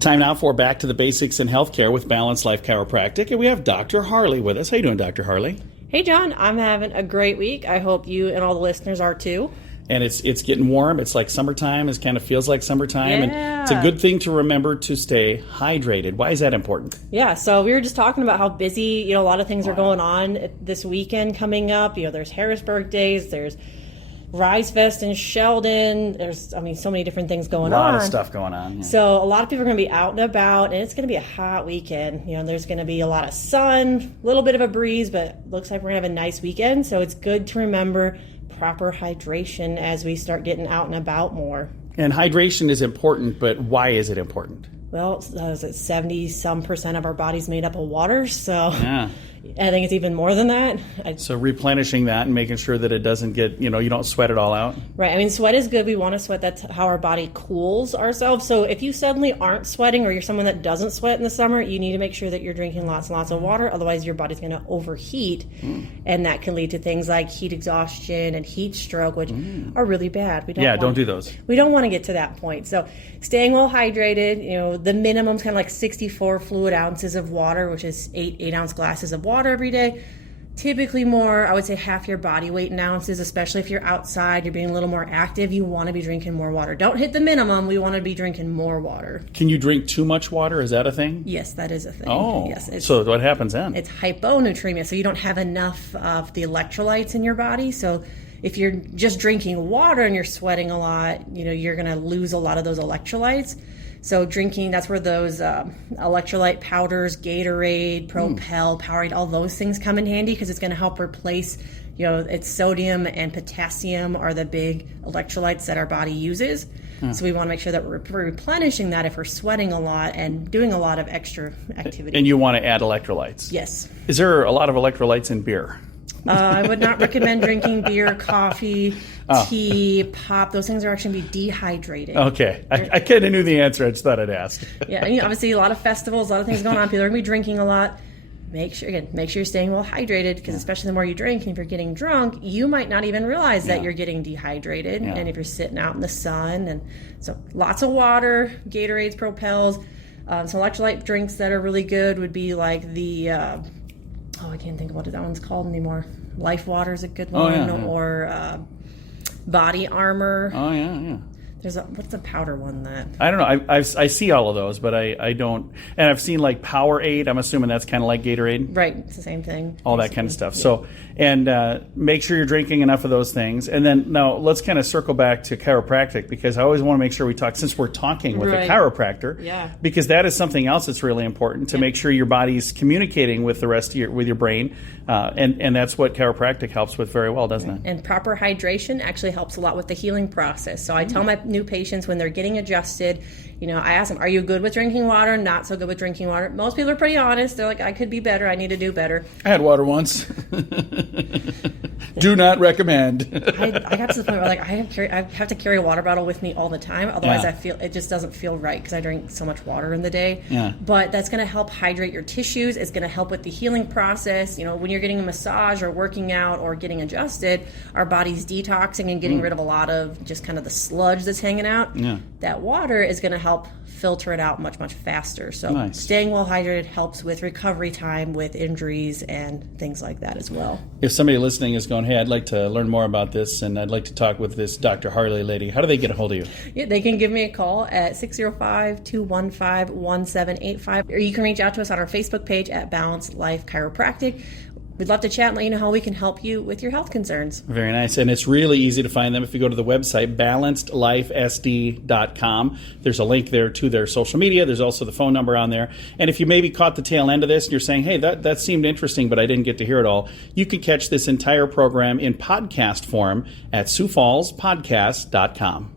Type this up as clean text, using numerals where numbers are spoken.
Time now for Back to the Basics in Healthcare with Balanced Life Chiropractic. And we have Dr. Harley with us. How you doing, Dr. Harley? Hey, John. I'm having a great week. I hope you and all the listeners are too. And it's getting warm. It's like summertime. It kind of feels like summertime. Yeah. And it's a good thing to remember to stay hydrated. Why is that important? Yeah, so we were just talking about how busy, a lot of things are going on this weekend coming up. There's Harrisburg Days, there's Rise Fest in Sheldon. There's, so many different things going on. A lot of stuff going on. Yeah. So a lot of people are going to be out and about, and it's going to be a hot weekend. There's going to be a lot of sun, a little bit of a breeze, but looks like we're going to have a nice weekend. So it's good to remember proper hydration as we start getting out and about more. And hydration is important, but why is it important? Well, 70% of our body's made up of water, so yeah. I think it's even more than that. So replenishing that and making sure that it doesn't get, you don't sweat it all out. Right. Sweat is good. We want to sweat. That's how our body cools ourselves. So if you suddenly aren't sweating, or you're someone that doesn't sweat in the summer, you need to make sure that you're drinking lots and lots of water. Otherwise, your body's going to overheat, and that can lead to things like heat exhaustion and heat stroke, which are really bad. Don't do those. We don't want to get to that point. So staying well hydrated, the minimum's kind of like 64 fluid ounces of water, which is 8-ounce glasses of water every day. Typically more, I would say half your body weight in ounces, especially if you're outside, you're being a little more active, you want to be drinking more water. Don't hit the minimum. We want to be drinking more water. Can you drink too much water? Is that a thing? Yes, that is a thing. Oh, yes, so what happens then? It's hyponatremia, so you don't have enough of the electrolytes in your body. So if you're just drinking water and you're sweating a lot, you're going to lose a lot of those electrolytes. So drinking, that's where those electrolyte powders, Gatorade, Propel, Powerade, all those things come in handy, because it's going to help replace, it's sodium and potassium are the big electrolytes that our body uses. So we want to make sure that we're replenishing that if we're sweating a lot and doing a lot of extra activity. And you want to add electrolytes? Yes. Is there a lot of electrolytes in beer? I would not recommend drinking beer, coffee, tea, pop. Those things are actually dehydrating. Okay. I kind of knew the answer. I just thought I'd ask. Yeah, obviously a lot of festivals, a lot of things going on. People are going to be drinking a lot. Make sure you're staying well hydrated, because especially the more you drink, and if you're getting drunk, you might not even realize that you're getting dehydrated. And if you're sitting out in the sun, and so lots of water, Gatorades, Propels. Some electrolyte drinks that are really good would be like the I can't think of what that one's called anymore. Life Water is a good one, or Body Armor. Oh yeah. What's the powder one that? I don't know. I see all of those, but I don't. And I've seen like Powerade. I'm assuming that's kind of like Gatorade. Right, it's the same thing. All that kind of stuff. Yeah. So, and make sure you're drinking enough of those things. And then now let's kind of circle back to chiropractic, because I always want to make sure we talk, since we're talking with a chiropractor, because that is something else that's really important to make sure your body's communicating with the rest of your brain. And that's what chiropractic helps with very well, doesn't it? And proper hydration actually helps a lot with the healing process. So I tell my new patients when they're getting adjusted, I ask them, are you good with drinking water? Not so good with drinking water. Most people are pretty honest. They're like, I could be better. I need to do better. I had water once. Do not recommend. I got to the point where I have to carry a water bottle with me all the time. Otherwise, I feel it just doesn't feel right, because I drink so much water in the day. Yeah. But that's going to help hydrate your tissues. It's going to help with the healing process. When you're getting a massage or working out or getting adjusted, our body's detoxing and getting rid of a lot of just kind of the sludge that's hanging out. Yeah. That water is going to help filter it out much, much faster. So staying well hydrated helps with recovery time, with injuries and things like that as well. If somebody listening is going, hey, I'd like to learn more about this, and I'd like to talk with this Dr. Harley lady, how do they get a hold of you? Yeah, they can give me a call at 605-215-1785, or you can reach out to us on our Facebook page at Balanced Life Chiropractic. We'd love to chat and let you know how we can help you with your health concerns. Very nice. And it's really easy to find them if you go to the website, BalancedLifeSD.com. There's a link there to their social media. There's also the phone number on there. And if you maybe caught the tail end of this and you're saying, hey, that seemed interesting, but I didn't get to hear it all, you can catch this entire program in podcast form at SiouxFallsPodcast.com.